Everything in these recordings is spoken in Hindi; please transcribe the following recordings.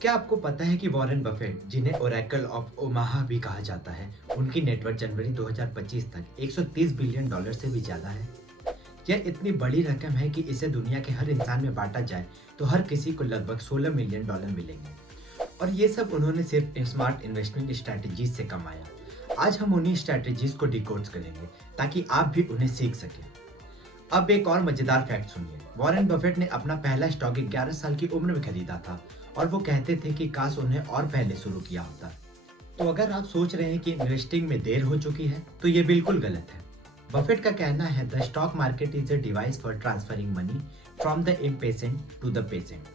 क्या आपको पता है कि वॉरेन बफेट, जिन्हें ओरेकल ऑफ ओमाहा भी कहा जाता है, उनकी नेटवर्थ जनवरी 2025 तक 130 बिलियन डॉलर से भी ज्यादा है। यह इतनी बड़ी रकम है कि इसे दुनिया के हर इंसान में बांटा जाए तो हर किसी को लगभग 16 मिलियन डॉलर मिलेंगे। और ये सब उन्होंने सिर्फ स्मार्ट इन्वेस्टमेंट स्ट्रैटेजीज से कमाया। आज हम उन्हीं स्ट्रैटेजीज को डिकोड करेंगे ताकि आप भी उन्हें सीख सकें। अब एक और मजेदार फैक्ट सुनिए। वॉरेन बफेट ने अपना पहला स्टॉक 11 साल की उम्र में खरीदा था और वो कहते थे कि काश उन्हें और पहले शुरू किया होता। तो अगर आप सोच रहे हैं कि इन्वेस्टिंग में देर हो चुकी है तो ये बिल्कुल गलत है। बफेट का कहना है, the stock market is a device for transferring money from the impatient to the patient.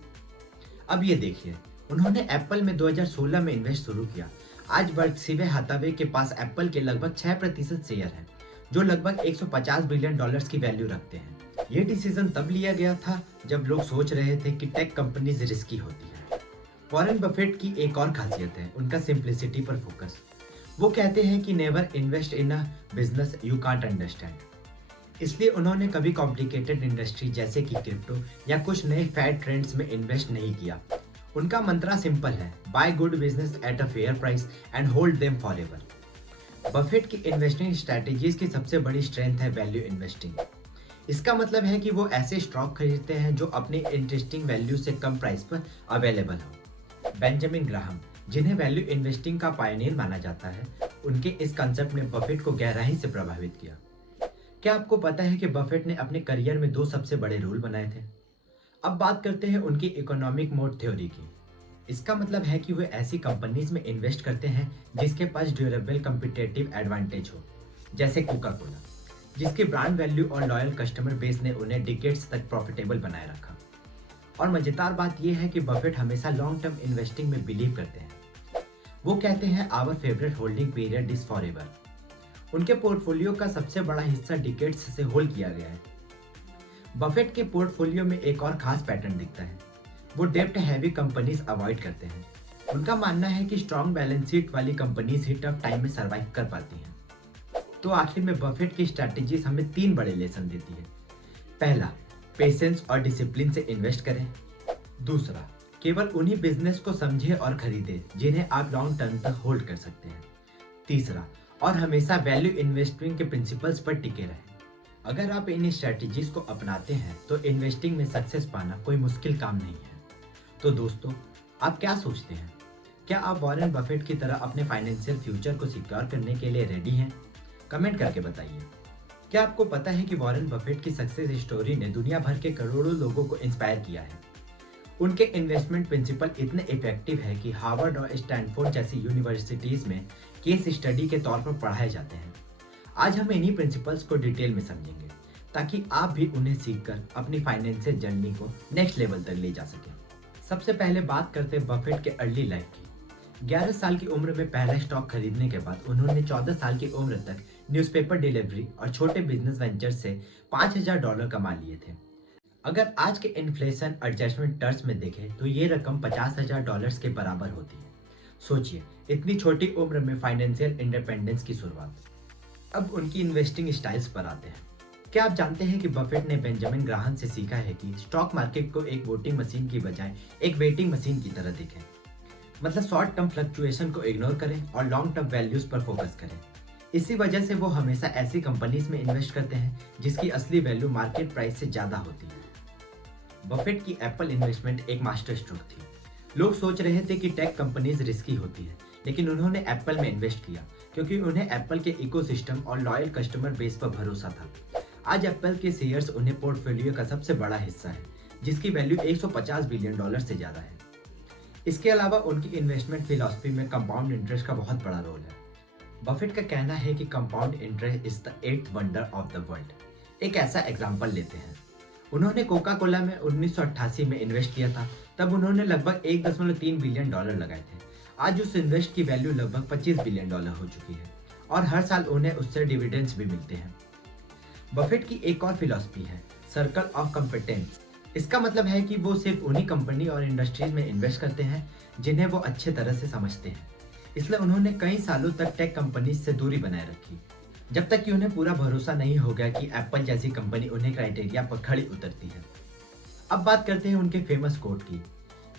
अब ये देखिए, उन्होंने एप्पल में 2016 में इन्वेस्ट शुरू किया। आज बर्कशायर हाथावे के पास एप्पल के लगभग 6% शेयर है, जो लगभग 150 बिलियन डॉलर्स की वैल्यू रखते हैं। ये डिसीजन तब लिया गया था जब लोग सोच रहे थे कि टेक कंपनीज रिस्की होती है। वॉरेन बफेट की एक और खासियत है उनका सिंप्लिसिटी पर फोकस। वो कहते हैं कि never invest in a business you can't understand. इसलिए उन्होंने कभी कॉम्प्लिकेटेड इंडस्ट्री जैसे कि क्रिप्टो या कुछ नए फैड ट्रेंड्स में इन्वेस्ट नहीं किया। उनका मंत्रा सिंपल है, buy good business at a fair price and hold them forever. Buffett की इन्वेस्टिंग स्ट्रैटेजीज की सबसे बड़ी स्ट्रेंथ है वैल्यू इन्वेस्टिंग। इसका मतलब है कि वो ऐसे स्टॉक खरीदते हैं जो अपनी इंटरेस्टिंग वैल्यू से कम प्राइस पर अवेलेबल हो। बेंजामिन ग्राहम, जिन्हें वैल्यू इन्वेस्टिंग का पायनियर माना जाता है, उनके इस कंसेप्ट ने बफेट को गहराई से प्रभावित किया। क्या आपको पता है कि बफेट ने अपने करियर में दो सबसे बड़े रूल बनाए थे? अब बात करते हैं उनकी इकोनॉमिक मोड थ्योरी की। इसका मतलब है कि वे ऐसी कंपनीज में इन्वेस्ट करते हैं जिसके पास ड्यूरेबल कम्पिटेटिव एडवांटेज हो, जैसे कोका कोला, जिसके ब्रांड वैल्यू और लॉयल कस्टमर बेस ने उन्हें डिकेड्स तक प्रॉफिटेबल बनाए रखा। और मजेदार बात यह है कि बफेट हमेशा लॉन्ग टर्म इन्वेस्टिंग में बिलीव करते हैं। वो कहते हैं, our favourite holding period is forever. उनके पोर्टफोलियो का सबसे बड़ा हिस्सा डिकेड्स से होल्ड किया गया है। बफेट के पोर्टफोलियो में एक और खास पैटर्न दिखता है। वो डेब्ट हैवी कंपनीज अवॉइड करते हैं। उनका मानना है कि स्ट्रॉन्ग बैलेंस शीट वाली कंपनीज ही टफ टाइम में सर्वाइव कर पाती हैं। तो आखिर में बफेट की स्ट्रैटेजीज हमें 3 बड़े लेसन देती है। पहला, पेशेंस और डिसिप्लिन से इन्वेस्ट करें। दूसरा, केवल उन्हीं बिजनेस को समझे और खरीदे जिन्हें आप लॉन्ग टर्म तक होल्ड कर सकते हैं। तीसरा, और हमेशा वैल्यू इन्वेस्टिंग के प्रिंसिपल्स पर टिके रहें। अगर आप इन स्ट्रैटेजीज को अपनाते हैं तो इन्वेस्टिंग में सक्सेस पाना कोई मुश्किल काम नहीं है। तो दोस्तों, आप क्या सोचते हैं? क्या आप वॉरेन बफेट की तरह अपने फाइनेंशियल फ्यूचर को सिक्योर करने के लिए रेडी हैं? कमेंट करके बताइए। क्या आपको पता है कि वॉरेन बफेट की सक्सेस स्टोरी ने दुनिया भर के करोड़ों लोगों को इंस्पायर किया है? उनके इन्वेस्टमेंट प्रिंसिपल इतने इफेक्टिव है कि हार्वर्ड और स्टैनफोर्ड जैसी यूनिवर्सिटीज में केस स्टडी के तौर पर पढ़ाए जाते हैं। आज हम इन्हीं प्रिंसिपल्स को डिटेल में समझेंगे ताकि आप भी उन्हें सीखकर अपनी फाइनेंशियल जर्नी को नेक्स्ट लेवल तक ले जा सकें। सबसे पहले बात करते हैं बफेट के अर्ली लाइफ की। 11 साल की उम्र में पहला स्टॉक खरीदने के बाद उन्होंने 14 साल की उम्र तक न्यूज़पेपर डिलीवरी और छोटे बिजनेस वेंचर से $5000 कमा लिए थे। अगर आज के इन्फ्लेशन एडजस्टमेंट टर्म्स में देखें तो ये रकम $50,000 के बराबर होती है। सोचिए, इतनी छोटी उम्र में फाइनेंशियल इंडिपेंडेंस की शुरुआत। अब उनकी इन्वेस्टिंग स्टाइल्स पर आते हैं। क्या आप जानते हैं कि बफेट ने बेंजामिन ग्राहम से सीखा है कि स्टॉक मार्केट को एक वोटिंग मशीन की बजाय एक वेटिंग मशीन की तरह देखें? मतलब शॉर्ट टर्म फ्लक्चुएशन को इग्नोर करें और लॉन्ग टर्म वैल्यूज पर फोकस करें। इसी वजह से वो हमेशा ऐसी कंपनीज में इन्वेस्ट करते हैं जिसकी असली वैल्यू मार्केट प्राइस से ज्यादा होती है। बफेट की एप्पल इन्वेस्टमेंट एक मास्टर स्ट्रोक थी। लोग सोच रहे थे कि टेक कंपनीज रिस्की होती है, लेकिन उन्होंने एप्पल में इन्वेस्ट किया क्योंकि उन्हें एप्पल के इकोसिस्टम और लॉयल कस्टमर बेस पर भरोसा था। आज एप्पल के शेयर्स उन्हें पोर्टफोलियो का सबसे बड़ा हिस्सा है, जिसकी वैल्यू $150 बिलियन से ज्यादा है। इसके अलावा उनकी इन्वेस्टमेंट फिलॉसफी में कंपाउंड इंटरेस्ट का बहुत बड़ा रोल है। बफेट का कहना है कि compound interest is the 8th wonder of the world. एक ऐसा एग्जांपल लेते हैं। उन्होंने कोका कोला में 1988 में इन्वेस्ट किया था। तब उन्होंने लगभग $1.3 बिलियन लगाए थे। आज उस इन्वेस्ट की वैल्यू लगभग $25 बिलियन हो चुकी है और हर साल उन्हें उससे डिविडेंड्स भी मिलते हैं। बफेट की एक और फिलॉसफी है, सर्कल ऑफ कॉम्पिटेंस। इसका मतलब है कि वो सिर्फ उन्हीं कंपनी और इंडस्ट्रीज में इन्वेस्ट करते हैं जिन्हें वो अच्छे तरह से समझते हैं। इसलिए उन्होंने कई सालों तक टेक कंपनीज से दूरी बनाए रखी, जब तक कि उन्हें पूरा भरोसा नहीं हो गया कि एप्पल जैसी कंपनी उन्हें क्राइटेरिया पर खड़ी उतरती है। अब बात करते हैं उनके फेमस कोट की।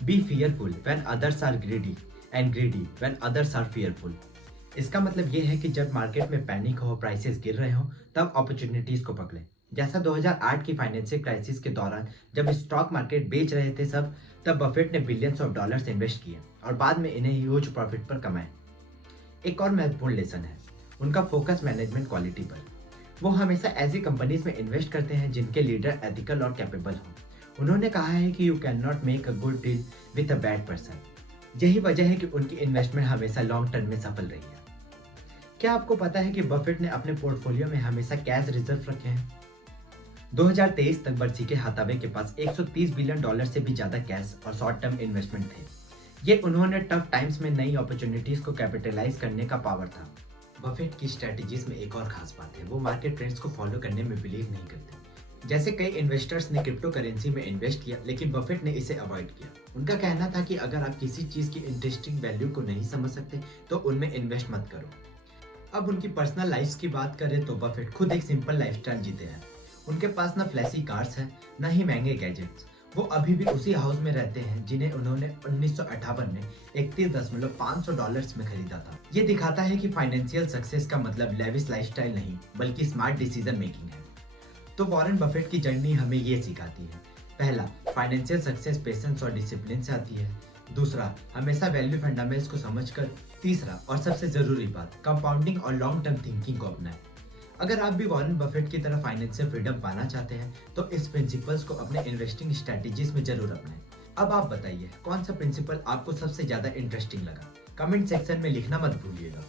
Be fearful when others are greedy and greedy when others are fearful। इसका मतलब ये है कि जब मार्केट में पैनिक हो, प्राइसेस गिर रहे हो, तब अपॉर्चुनिटीज को पकड़े। जैसा 2008 की फाइनेंशियल क्राइसिस के दौरान जब स्टॉक मार्केट बेच रहे थे सब, तब बफेट ने बिलियंस ऑफ डॉलर्स इन्वेस्ट किए और बाद में इन्हें ह्यूज प्रॉफिट पर कमाए। एक और महत्वपूर्ण लेसन है उनका फोकस मैनेजमेंट क्वालिटी पर। वो हमेशा ऐसी कंपनीज में इन्वेस्ट करते हैं जिनके लीडर एथिकल और कैपेबल हो। उन्होंने कहा है कि you can not make a good deal with a bad person. यही वजह है कि उनकी इन्वेस्टमेंट हमेशा लॉन्ग टर्म में सफल रही है। क्या आपको पता है कि बफेट ने अपने पोर्टफोलियो में हमेशा कैश रिजर्व रखे हैं? 2023 तक बर्कशायर हाथावे के पास 130 बिलियन डॉलर से भी ज्यादा कैश और शॉर्ट टर्म इन्वेस्टमेंट थे। ये उन्होंने टफ टाइम्स में नई अपॉर्चुनिटीज को कैपिटलाइज करने का पावर था। बफेट की स्ट्रेटजीज में एक और खास बात है, वो मार्केट ट्रेंड्स को फॉलो करने में बिलीव नहीं करते। जैसे कई इन्वेस्टर्स ने क्रिप्टो करेंसी में इन्वेस्ट किया, लेकिन बफेट ने इसे अवॉइड किया। उनका कहना था कि अगर आप किसी चीज की इंटरेस्टिंग वैल्यू को नहीं समझ सकते तो उनमें इन्वेस्ट मत करो। अब उनकी पर्सनल लाइफ की बात करें तो बफेट खुद एक सिंपल लाइफस्टाइल जीते हैं। उनके पास ना फ्लैशी कार्स हैं, ना ही महंगे गैजेट्स। वो अभी भी उसी हाउस में रहते हैं जिन्हें उन्होंने 1958 में $31,500 में खरीदा था। ये दिखाता है कि फाइनेंशियल सक्सेस का मतलब लेविश लाइफस्टाइल नहीं, बल्कि स्मार्ट डिसीजन मेकिंग है। तो वॉरेन बफेट की जर्नी हमें ये सिखाती है। पहला, फाइनेंशियल सक्सेस पेशेंस और डिसिप्लिन से आती है। दूसरा, हमेशा वैल्यू फंडामेंटल्स को समझकर। तीसरा और सबसे जरूरी बात, कंपाउंडिंग और लॉन्ग टर्म थिंकिंग को अपनाएं। अगर आप भी वॉरेन बफेट की तरह फाइनेंशियल फ्रीडम पाना चाहते हैं तो इस प्रिंसिपल्स को अपने इन्वेस्टिंग स्ट्रेटजीज में जरूर अपनाएं। अब आप बताइए कौन सा प्रिंसिपल आपको सबसे ज्यादा इंटरेस्टिंग लगा? कमेंट सेक्शन में लिखना मत भूलिएगा।